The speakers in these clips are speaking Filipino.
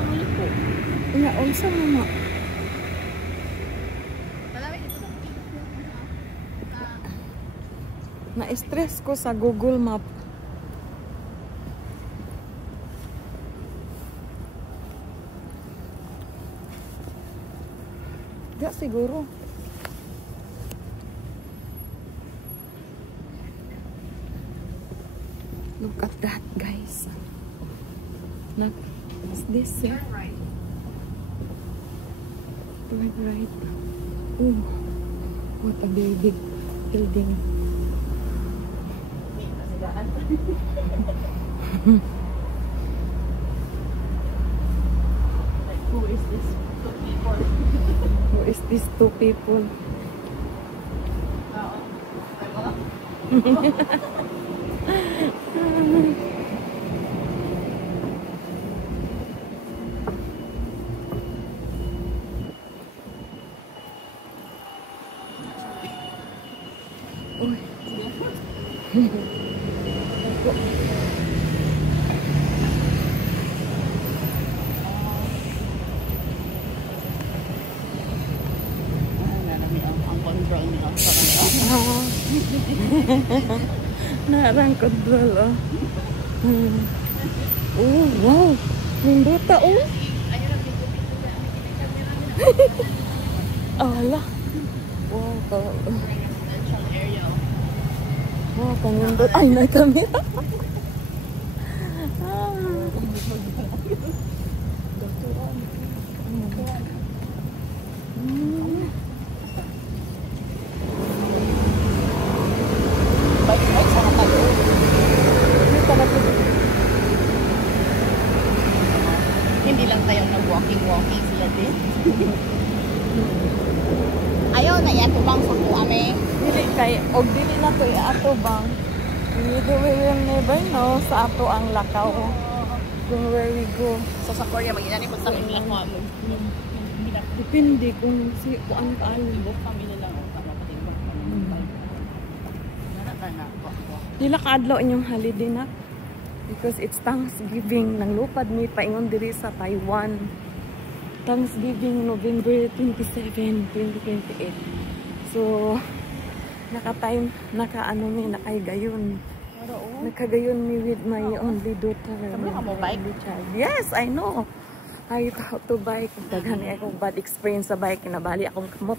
ang lipo. Nga, unsa mo. Na-stress ko sa Google Map. Di siguro. Look at that, guys. What's this? Turn right. Turn right. Ooh, what a big building. Who is this? Two people. Who is these two people? Uy. Ang control nila. Narang control, oh. Oh, wow. Nindota, oh. Ala. Wow, Residential area. wow, panindot. Ay, na kamera. Bike sa Matalo. Hindi lang tayo nag-walking sila din. Ayaw na yan, tubang sa po ame. Dili kay og dili na to ato bang. We will never know sa ato ang lakaw. Kung where we go. So sa Korea, mag-inani po sa ilang mga Depende kung si kuan kaalim. kami nilang kapatid ba? Dila kaadlaw inyong holiday na. Because it's Thanksgiving. Nang lupad mi paingon diri sa Taiwan. Thanksgiving November 27, 2028. So, naka-ano mi, nakagayon. Nakagayon mi with my only daughter. Sabi ka mo bike? Child. Yes, I know. I how to bike. Daghan akong bad experience sa bike. Kinabali akong kamot.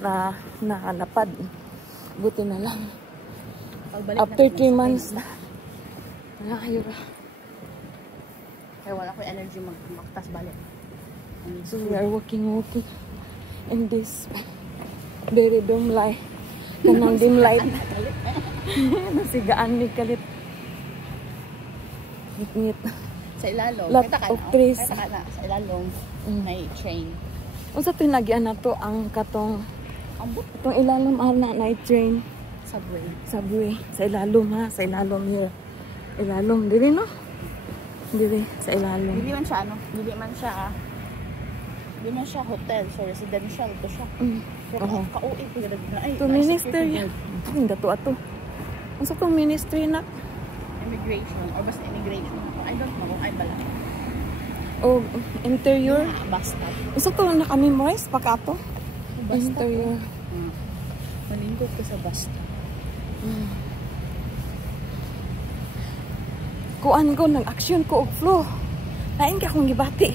Na napad. Buti na lang. After 3 months na. Wala kayo ra. Kaya wala ko energy magtas balik. So we are walking in this very dim light. Kanang dim light. Nasigaan ni kalit. Ngit-ngit. Sa ilalong. Lot of trees. Sa ilalong. May train. Unsa tinagyan na to ang katong itong ilalom ana night train. Subway. Sa ilalom ha. Sa ilalom here. Ilalom. Dili no? Dili. Sa ilalom. Hindi man siya hindi man siya hotel. So residential to siya. So kauwi ko na ay. To ministry. Hindi to ato. Unsa tong ministry na? Immigration or basta immigration. I don't know kung ay bala. O interior. Basta. Unsa to naka-memorize pa ka to? Interior. Malingkod ka sa basta. Kuan ko nang action ko og flow. Lain ka akong gibati.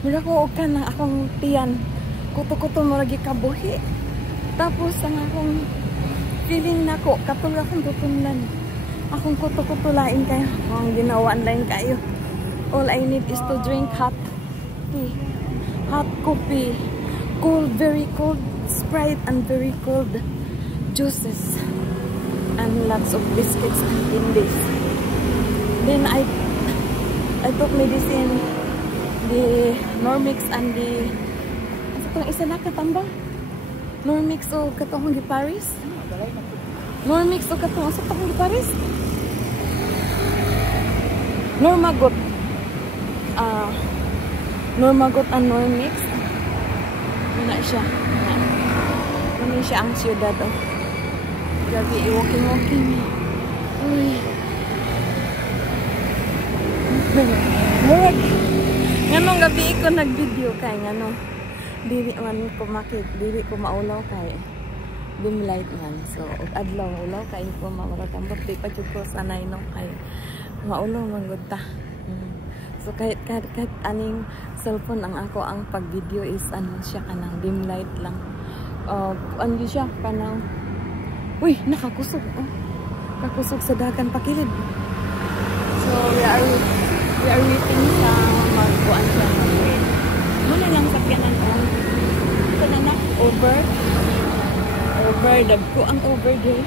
Mura ko og kan ng akong tiyan. Kuto-kuto mo lagi kabuhi. Tapos ang akong feeling nako katong akong tutunlan. Akong kuto-kuto lain kayo. Ang ginawaan lain kayo. All I need is to drink hot tea. Hot coffee. Cold, very cold Sprite and very cold juices. And lots of biscuits and candies. Then I took medicine, the Normix and the itong isa na katambang Normix o katong Paris. Normix o katong sa katong Paris. Normagot. Normagot and Normix. Muna siya. Muna siya ang siyudad oh. Grabe, walking. Uy. Di ko nag-video kay ngano. Dili man ko makit, dili ko maulaw kay dim light man. So ug adlaw ulaw kay ko maratambot di pa jud ko sanay no kay maulaw man gud ta. So kahit aning cellphone ang ako ang pag-video is ano siya kanang dim light lang. Ano siya kanang uy, nakakusog. Kakusog sa dagan pakilid. So we are waiting sa magkuan siya mag-wait. Muna lang sakyanan ko. Sana na over dagko ang over there.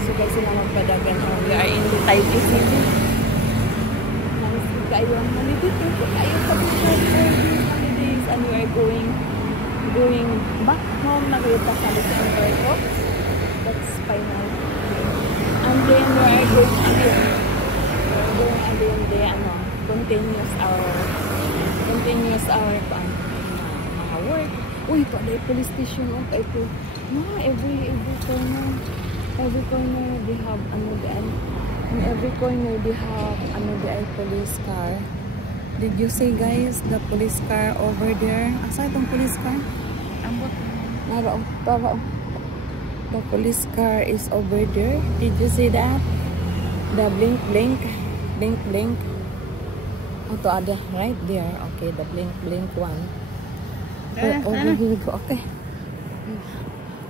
So guys, sila magpadagan. We are in Taipei City. Nice kayo ang malipit. Kayo sa holidays and we are going back home na kayo pa sa December ko. That's final. And then we are going again there, continuous our mga work. Uy, ito ay police station. Ito, every corner they have in every corner they have the police car. Did you see guys the police car over there? Asa itong police car? Ambot. Tara. The police car is over there. Did you see that? The blink. Ito ada right there. Okay, the blink one. Over here go. Okay.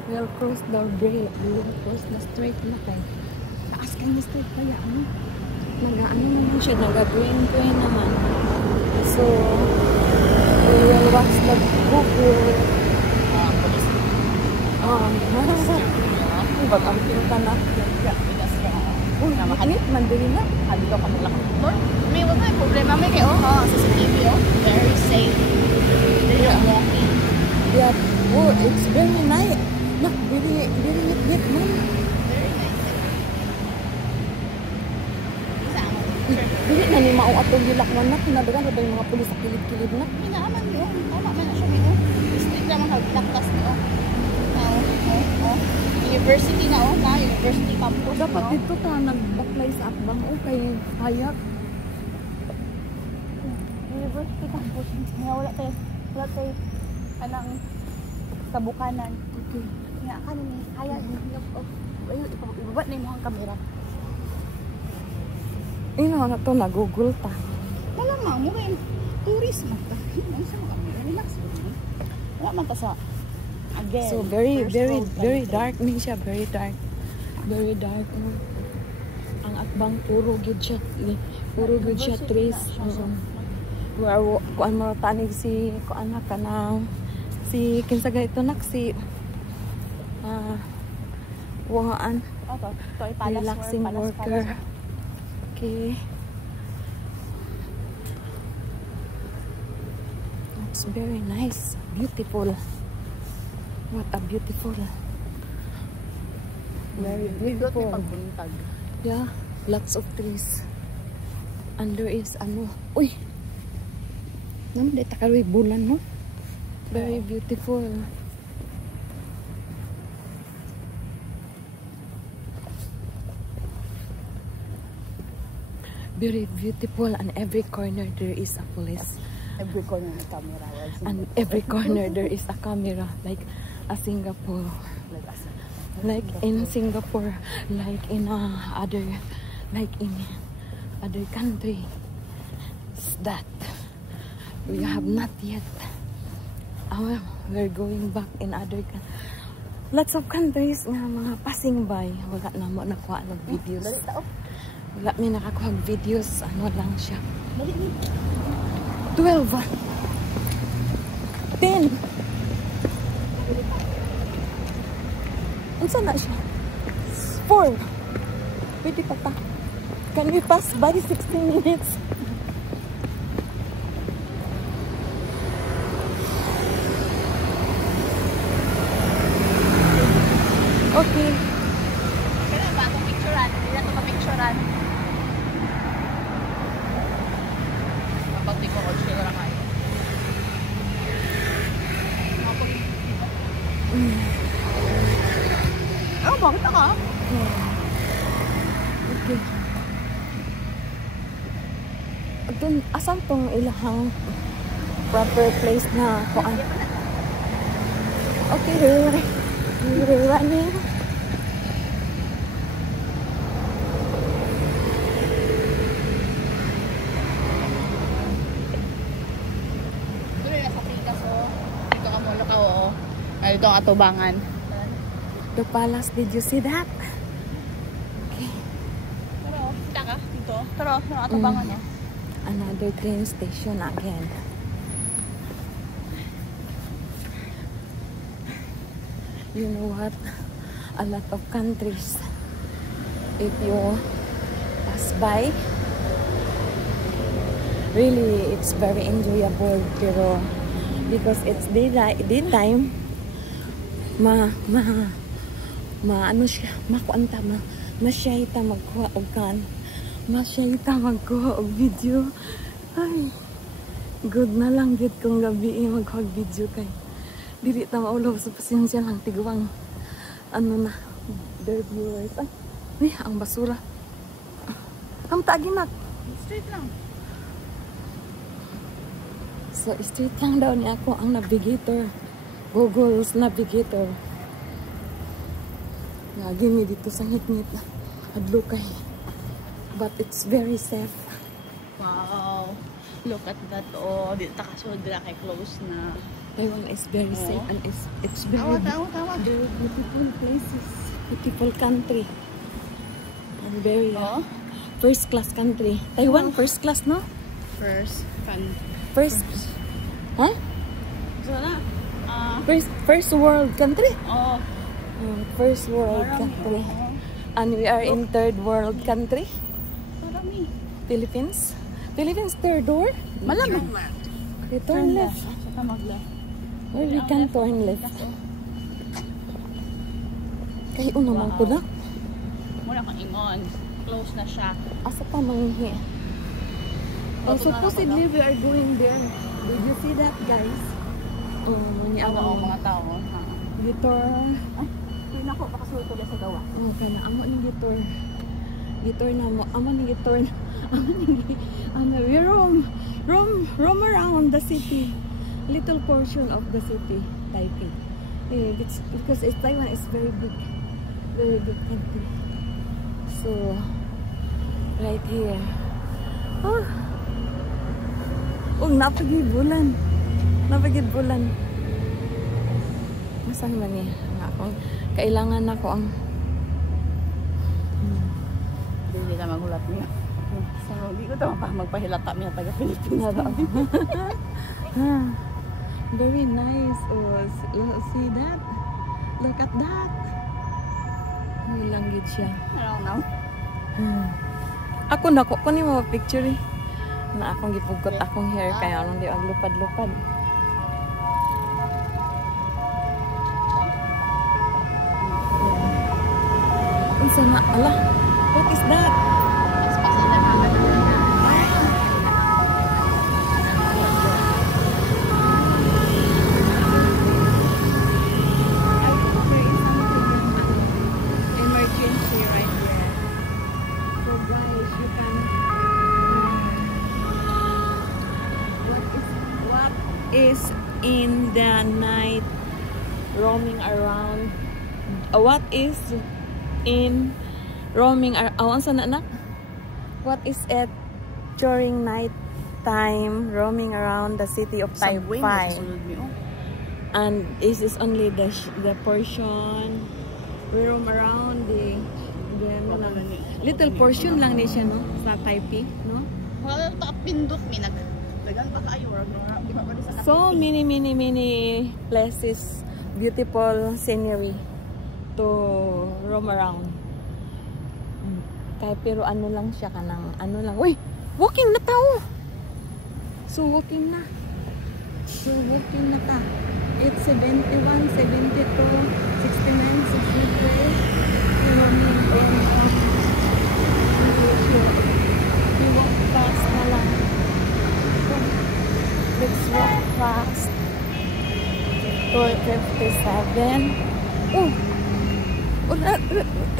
We'll cross the bridge. We'll cross the street na kayo. Taas kayo na street kaya ano? Nag-ano naman siya. Nag-green naman. So, we will watch the Google. Bag-amping ka na. Uy, makanit. Mandiri na. Halito ka nila ka motor. May wala may problema. May kayo. CCTV. Very safe. They're not walking. Yeah. Oh, it's very nice. Look, very neat, man. Very nice. Hindi na ni mao atong gilakwan na. Kinadagan na ba yung mga pulis sa kilid-kilid na? Pinaaman yun. Tama man na siya mo. Street naman kaglaktas mo. University na University campus. Dapat dito ta nag-apply sa Akbang o kay Hayag. University campus. Wala tayo kanang kabukanan. Okay. Nga ka ni Hayag. Ibaba na yung mga kamera. Ino na to na-google ta. Wala nga mo rin. Tourist man ta. Relax. Wala man ta sa again. So very dark ni siya, very dark. Ang Akbang puro gud siya trees. Kuan mo tanig si kuan ka na si kinsa ito nak si wangaan. To ay palas Relaxing worker. Okay. It's very nice, beautiful. What a beautiful. Very beautiful. Yeah, lots of trees. And there is uy. Naman dito karoy bulan mo. Very beautiful. Very beautiful, and every corner there is a police. Every corner na camera. And every corner there is a camera, like a Singapore. Like in Singapore, like in other country. That we have not yet. We're going back in other lots of countries nga mga passing by. Wala na mo nakuha ng videos. Wala may nakakuha ng videos. Ano lang siya. 12. 10. Unsa na siya? 4. Pwede pa ta. Can we pass by 16 minutes? Okay. Kaya ba itong picturean? Hindi na ito pa-picturean. Kapag di ko, share lang kayo. asan tong ilahang proper place na kuan. Okay, we're running. Tuloy na sa Pitas, oh. Dito ka muna ka, oh. Ay, dito ang atubangan. The palace, did you see that? Okay. Pero, kita ka dito. Pero, ang atubangan niya. Another train station again. You know what? A lot of countries, if you pass by, really it's very enjoyable. Pero because it's daytime, ano siya, makuanta masyayta magkuha og kan, masyayta magkuha og video. Ay, good na lang gid kung gabi magkuha og video kay dili ta maulaw sa pasensya lang tiguang ano na their viewers. Ay, ang basura. Ang taginak. Straight lang. So, straight lang daw ni ako ang navigator. Google's navigator. Lagi mi dito sa ngit-ngit. Adlo kay. But it's very safe. Wow. Look at that, oh. Dito ta kasunod na kay close na. Taiwan is very safe and it's very Tawad. very beautiful places. Beautiful country. And very first class country. Taiwan first class, no? First. Huh? So na. First world country? Oh. First world country. And we are in third world country. Marami. Philippines. Philippines third world? Malamang. Turn left. Sa tamag-left. Where we can turn left. Kaya naman ko na. Muna kang ingon. Close na siya. Asa pa manghi? Oh, supposedly we are going there. Did you see that, guys? Oh, Mga tao. Gitor. Ay, nako, baka sulit ulit sa gawa. Oh, kaya na amo ni gitor. Gitor na mo. Amo ni gitor. We roam around the city. Little portion of the city, Taipei. Because Taiwan is very big country. So, right here. Napagid bulan. Masan man niya? Kailangan ako ang Hindi na maghulat niya. So, hindi ko ito magpahilata niya taga-Pilipinas. Very nice. Oh, see that? Look at that. Nilanggit siya. I don't know. Ako nako kunin mo picture eh. Na akong gipugot akong hair kaya anong di ang lupad-lupad. Unsa na ala? What is that? Emergency right here. So guys, you can what is in the night roaming around? What is in roaming around? What is it during night time roaming around the city of Taipei? And this is only the portion we roam around the little portion lang ni siya, no, sa Taipei, no? Wala ta pindot mi nagdagan pa kayo di ba sa so many places, beautiful scenery to roam around. Kaya pero ano lang siya kanang ano lang. Uy, walking na tao. So walking na ta. It's 71, 72, 69, 63. Roaming we walk fast na lang. Let's walk fast. 57. Oh,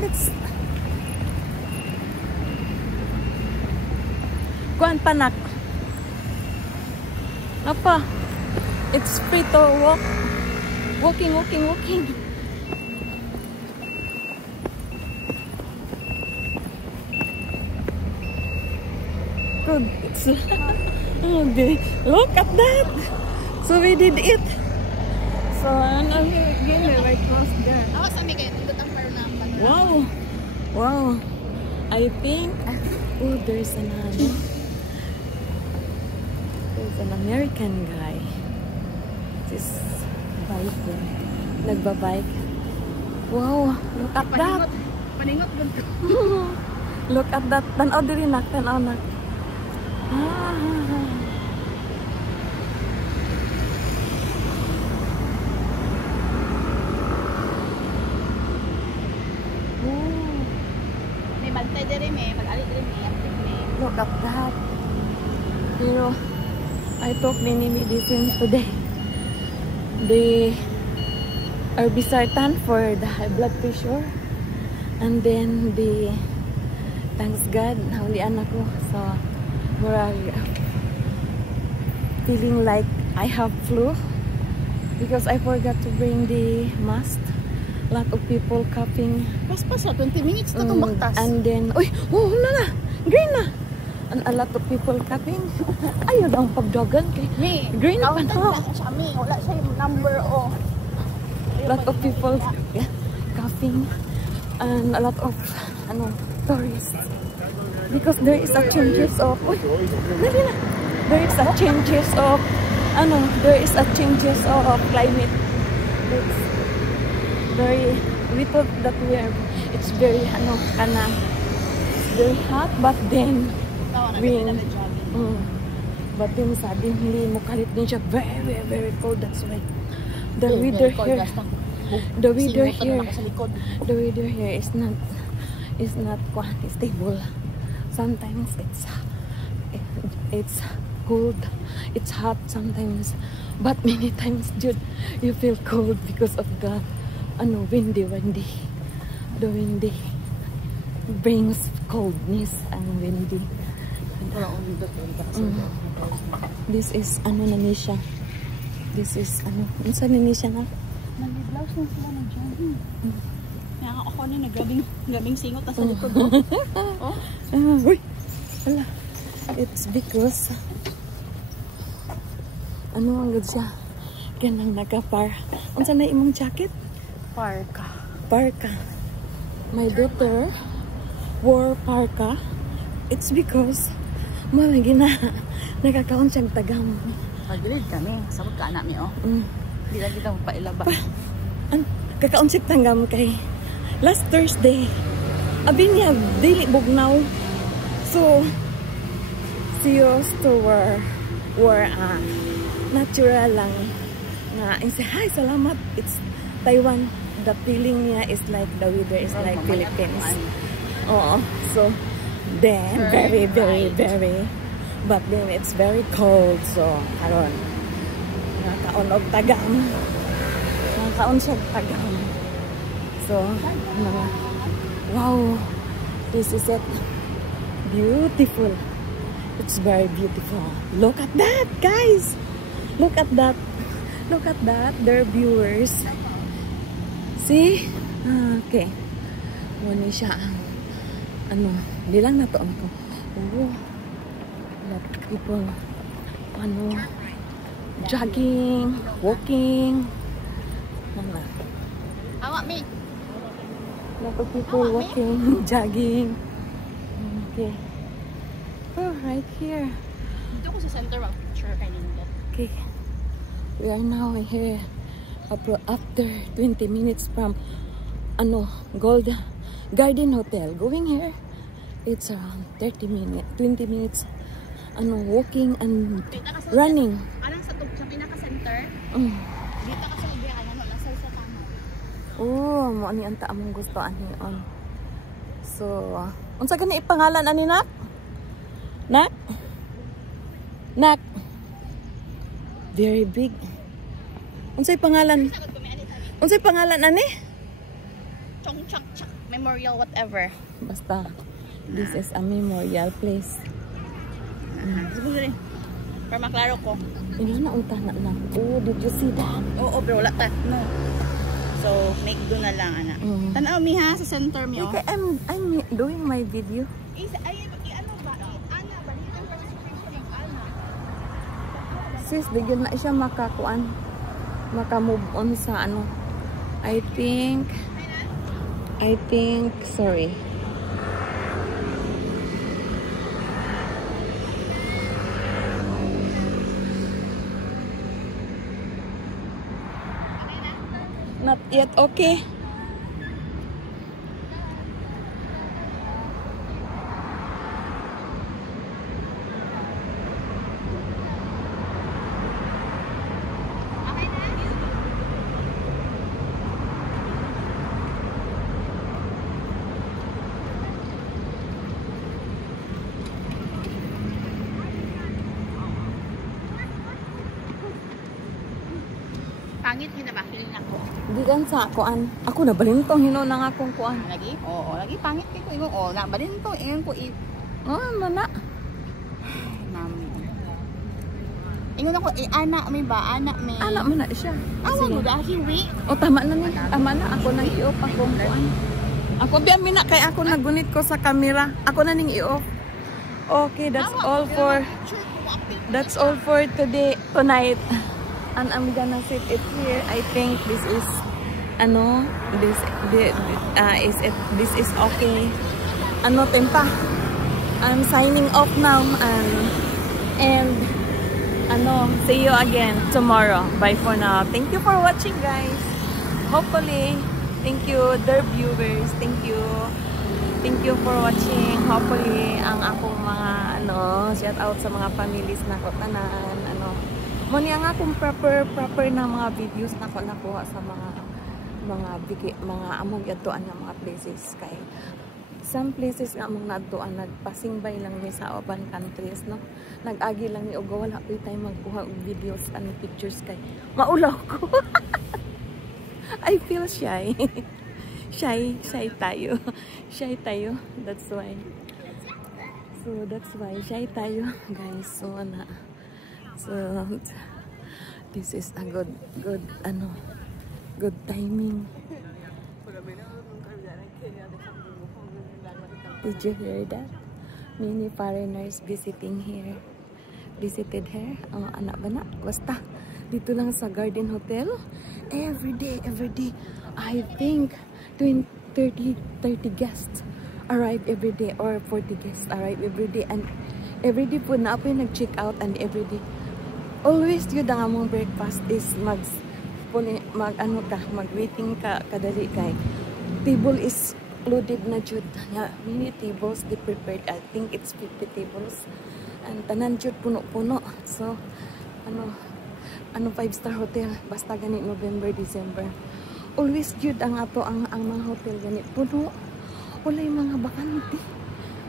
let's kuan panak. Apa? It's free to walk. Walking. Good. It's look at that. So we did it. So again, right close there. Ako sa mga ito ang parang Wow. Wow. I think there's another. There's an American guy. This bike. Nagbabike. Wow, look at that. Paningot ganito. Look at that. Tanaw diri nak, tanaw nak. May bantay din eh, mag-alit din eh. Look at that. Pero I took many medicines today. The irbesartan for the high blood pressure, and then the thanks God naulian ako, so feeling like I have flu because I forgot to bring the mask. A lot of people coughing. Pas-pas 20 minutes na itong baktas. And then na green na. And a lot of people coughing. Ayun ang pagdogan kay green pa na. Wala siya yung number o. A lot of people coughing, and a lot of tourists, because there is a changes of there is a changes of climate. It's very, we thought that it's very very hot, but then but then suddenly mukalit din siya very cold. That's why the weather here is not quite stable. Sometimes it's cold, it's hot sometimes, but many times you feel cold because of the windy. The windy brings coldness and windy. This is na siya. This is unsa na siya na? Nag-blouse na sila ng jogging. Kaya ako na gabing singot sa likod. Uy. Wala. It's because ang gud siya. Kanang nagka-par. Unsa na imong jacket? Parka. My daughter wore parka. It's because malagi na nagkakaon siyang tagam. Pagdilid kami, sabot ka anak niyo. Hindi lang kita magpailaba. Kakaon siyang tagam kay last Thursday. Abi niya, dili bugnaw. So, she used to wear natural lang. And say, hi, salamat. It's Taiwan. The feeling niya is like the weather is like Philippines. So then very but then it's very cold, so karon nakaon og tagam, nakaon siya tagam. So wow, this is it. Beautiful. It's very beautiful. Look at that, guys. Look at that. They're viewers. See? Okay. Wala siya di lang natoon ko. Lot of people jogging, walking. Awak me. Lot of people walking, jogging. Okay. Oh, right here. Dito ko sa center of picture kay Linda. Okay. We are now here after 20 minutes from Gold Garden Hotel. Going here, it's around 20 minutes walking and running. Anong sa pinaka-center? Dito ka sa biyakan, nasal sa tama. Mo ani ang taamong gusto ani on. So, unsa gani ipangalan ani nak? Nak. Very big. Unsay pangalan ani? Chong Chak Memorial whatever. Basta this is a memorial place. Para maklaro ko. Hindi na ang tanak na. Oh, did you see that? Oo, pero wala ta. No. So, make do na lang, ana. Tanaw mi ha, sa center mi. Okay, I'm doing my video. Ano ba? Ana, balikan pa sa picture ng Ana. Sis, bigyan na siya maka-move on sa ano. I think, sorry. Not yet, okay. Pangit ginabakil na ko. Di kan sa kuan. Ako na balintong hino nang akong kuan. Lagi? Oo, lagi pangit kay ko ingon. Oh, na balin to, ingon ko Mana? Ingon ako, ana may ba? Ana may. Anak mo na siya. Awa mo dahil we. O tama na ni. Tama na ako nang i-off akong kuan. Ako biya mina kay ako nagunit ko sa camera. Ako na ning i-off. Okay, that's all for tonight. And I'm gonna sit it here. I think this is this is okay. Tempa. I'm signing off now and see you again tomorrow. Bye for now. Thank you for watching, guys. Hopefully, thank you dear viewers. Thank you for watching. Hopefully ang akong mga shout out sa mga families na ko tanan Muni ang akong proper na mga videos na ko nakuha sa mga among yatuan ng mga places kay some places nga among natuan nagpasingbay lang mi sa oban countries nag-agi lang ni og wala pa tayo magkuha og videos and pictures kay maulaw ko. I feel shy. shy tayo. Shy tayo. That's why shy tayo, guys. So this is a good timing. Did you hear that? Many foreigners visited here. Anak ba na? Basta dito lang sa Garden Hotel. Every day. I think 30 guests arrive every day or 40 guests arrive every day and every day po na ako yung nag-check out and every day always yun ang among breakfast is mag-waiting ka kadali kay table is loaded na jud many tables they prepared. I think it's 50 tables and tanan jud puno-puno. So 5-star hotel basta gani November, December always jud ang mga hotel gani puno. Wala yung mga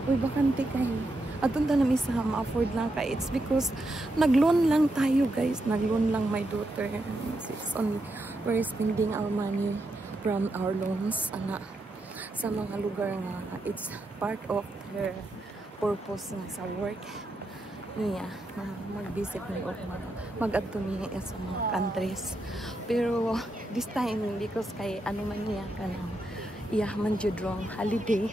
bakante kayo. Atun ta namin sa ma-afford lang ka. It's because nag-loan lang tayo, guys. Nag-loan lang my daughter. We're spending our money from our loans sa mga lugar nga it's part of her purpose na sa work niya mag-visit niya o mag-adto niya sa mga countries. Pero this time because kay man niya kanang man jud wrong holiday.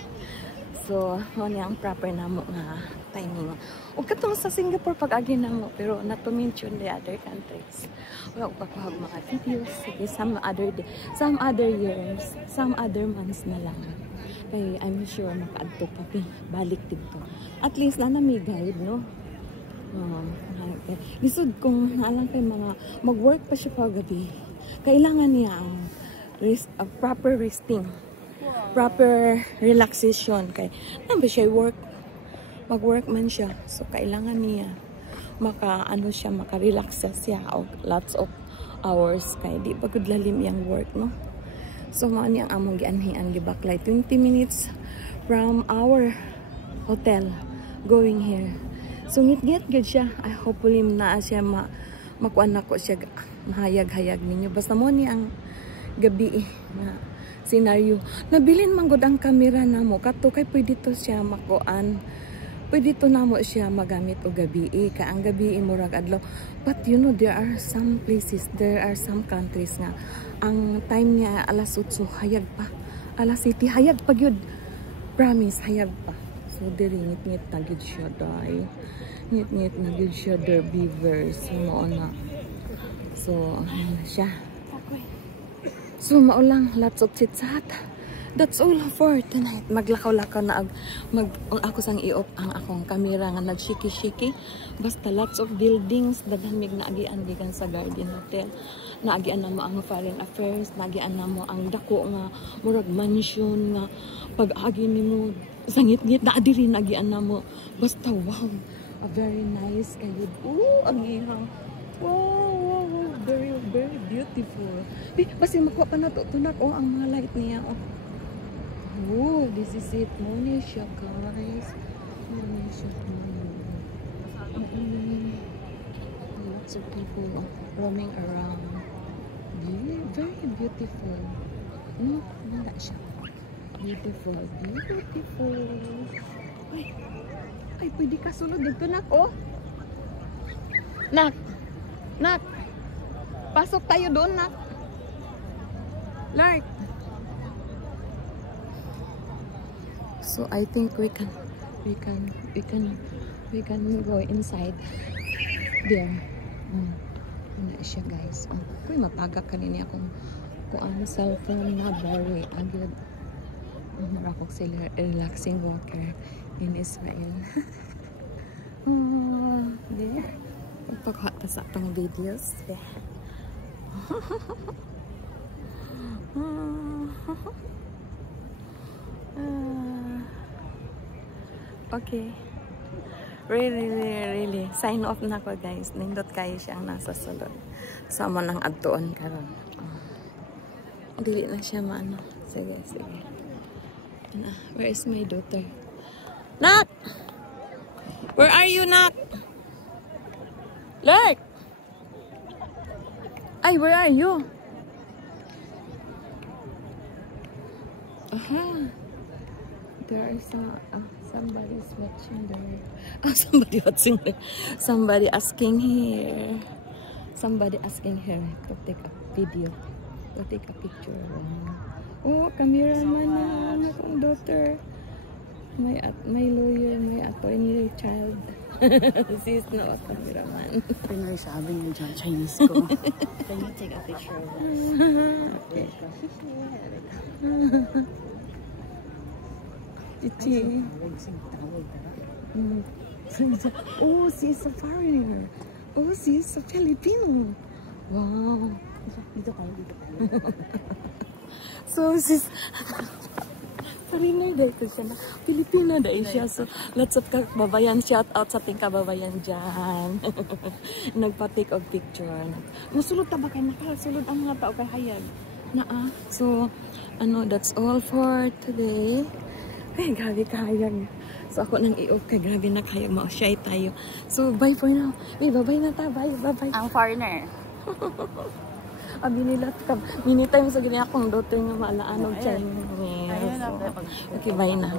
So, ang proper na mo nga timing. O katong sa Singapore pag-agi na mo, pero not to mention the other countries. Wala ko pakuhag mga videos. Sige, some other years, some other months na lang. Kaya I'm sure makaadto pa balik dito. At least na may guide, no? Lisod kung naalang kay mga mag-work pa siya pagabi. Kailangan niya ang proper resting. Proper relaxation kay nang siya mag-work man siya, so kailangan niya maka-relax siya og lots of hours kay di pa gud lalim yang work, no? So mao ni ang among gianhian gibaklay 20 minutes from our hotel going here. So ngit-ngit gud siya. I hopefully na siya makuan nako siya mahayag-hayag ninyo basta mo ni ang gabi na scenario. Nabilin man gud ang camera namo kato kay pwede to siya makuan pwede to namo siya magamit o gabi. Ka ang gabi murag adlaw. But you know, there are some places, there are some countries nga ang time niya alas 8 hayag pa. Alas 7 hayag pa gyud. Promise hayag pa. So diri ngit-ngit na gyud siya dai. Ngit-ngit na gyud siya der beavers. So mao na. So ano siya. So mao lang lots of chit-chat. That's all for tonight. Maglakaw-lakaw na ako sang i-off ang akong camera nga nag-shiki-shiki. Basta lots of buildings daghan mig naagian gikan sa Garden Hotel. Naagian na mo ang foreign affairs, naagian na mo ang dako nga murag mansion nga pag-agi nimo sangit-ngit na adiri naagian na mo. Basta wow, a very nice kayo. Ang ihang. Wow, very very beautiful. Basta makuha pa na to tunak ang mga light niya. Oh, this is it. Monisha, guys. Monisha. Lots of people roaming around. Very beautiful. No, nanda siya. Beautiful, beautiful. Ay, pwede ka sulod dito, Nak, oh. Nak. Pasok tayo doon, Nak. Lark. So I think we can go inside there. Ano siya guys. Kung mapagak kanini akong ano cellphone na very agad. Marakok sila relaxing walker in Israel. There. Pagkuha ta sa atong videos. Yeah. Okay. Really. Sign off na ko guys. Nindot kayo siyang nasa sulod. Sama ng adtoon karon. Dili na siya maano. Sige. Where is my daughter? Nak! Where are you, Nak? Lark! Ay, where are you? Aha. There is somebody's watching there. Oh, somebody watching there. Somebody asking here to take a video, to take a picture. Oh, cameraman na akong daughter. My lawyer, my attorney child. She's not a cameraman. Pinoy sabi niyo dyan, Chinese ko. Can you take a picture of us? Ichi. Oh, she's a foreigner. Oh, she's a Filipino. Wow. Dito kayo. So, she's foreigner dahil siya na. Filipina dahil siya. So, lots of kababayan. Shout out sa ating kababayan dyan. Nagpa-take of picture. Musulod ta ba kayo? Nakasulod ang mga tao kay hayag. So, that's all for today. Ay, grabe kahayag. So, ako nang i-off kay grabe na kahayag. Ma-shy tayo. So, bye for now. Bye-bye na ta. Bye. Ang foreigner. Binilat ka. Minitime sa ganyan akong daughter nga maalaanog dyan. Okay, bye na.